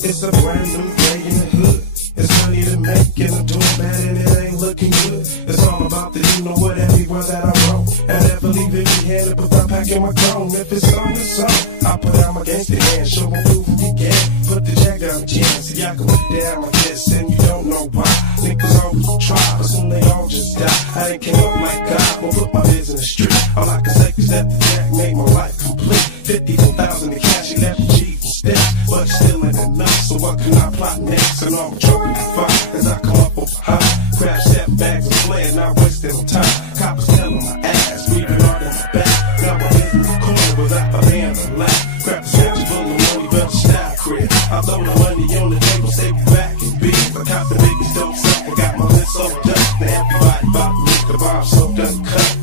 It's a brand new day in the hood. It's money to make and I'm doing bad and it ain't looking good. It's all about the you know what everywhere that I roam. And never leave it handed without packing my chrome. If it's on, it's on. I put out my gangster hand, show them proof you can. Put the jack down the chin, see I can put down my fist and you don't know why. Niggas always try, but soon they all just die. I didn't came up like God, won't put my biz in the street. All I can say is that the jack made my life complete. 54,000 in cash, he left the G's and steps. But still ain't enough, so what can I plot next? And all my trouble to find as I come up over high. Grab step bags and play, not wasting no time. Coppers telling my ass, breathing hard in my back. Now I'm in the corner without a man to laugh. Grab a satchel full of money, better style crib. I throw the money on the table, save it back in beats. I cop the biggest dope stuff, I got my list soaked up. Now everybody bought me, the bomb soaked up, cut.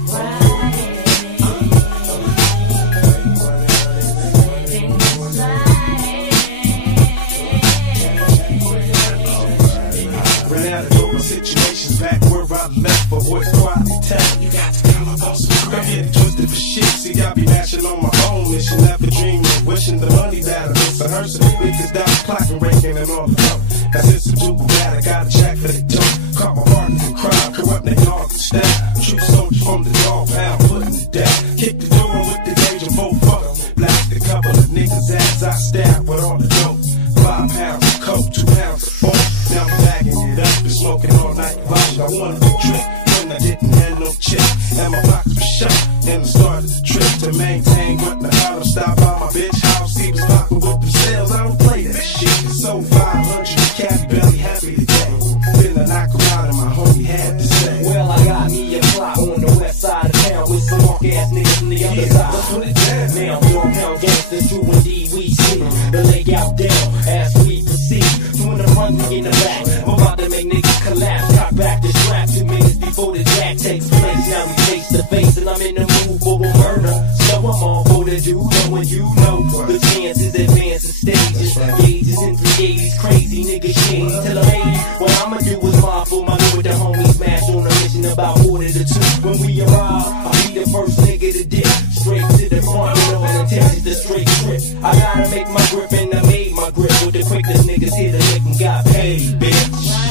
Situations back where I left for voice quality tech. You got to come up on some crap. Get it twisted for shit. See, I be mashing on my own mission. Never dreaming, wishing the money that I miss. I heard some niggas down clocking, ranking, and all the dope. That's it, some super bad. I got a check for the dope. Caught my partners in crime, corrupt they dog and staff. True soldier from the dog pound, putting it down. Kick the door with the danger, both fuck. Blast a couple of niggas as I stab with all the dope. 5 pounds of coke, 2 pounds of phone. Now I'm bagging it up and smoking all night. I wanted to trip when I didn't have no chip. And my pockets were shut. And I started the trip to maintain what the hell. Stop by my bitch house. He was fucking with themselves. I don't play that shit. It's so 500 cat belly happy today. Feeling like I'm out and my homie had to say. Well, I got me a plot on the west side of town with some mark ass niggas on the other side. Let's put it down. Now, Dogtown gangsters, true indeed we see the layout down as we proceed. Doing the front in the back. I'm about to make niggas collapse. Cock back the strap 2 minutes before the jack takes place. Now we face to face and I'm in the mood for a murder. So I'm all for the dude, knowing you know the chances advance the stages. Gauges in 380s, crazy nigga shit. Tell a lady what I'ma do is mindful. My new with the homies smash on a mission about 40 to 2. When we arrive, I'll be the first nigga to dip. Straight to the front with all intentions to straight trip. I gotta make my grip and I made my grip. With the quickness niggas hit a lick and got paid, bitch.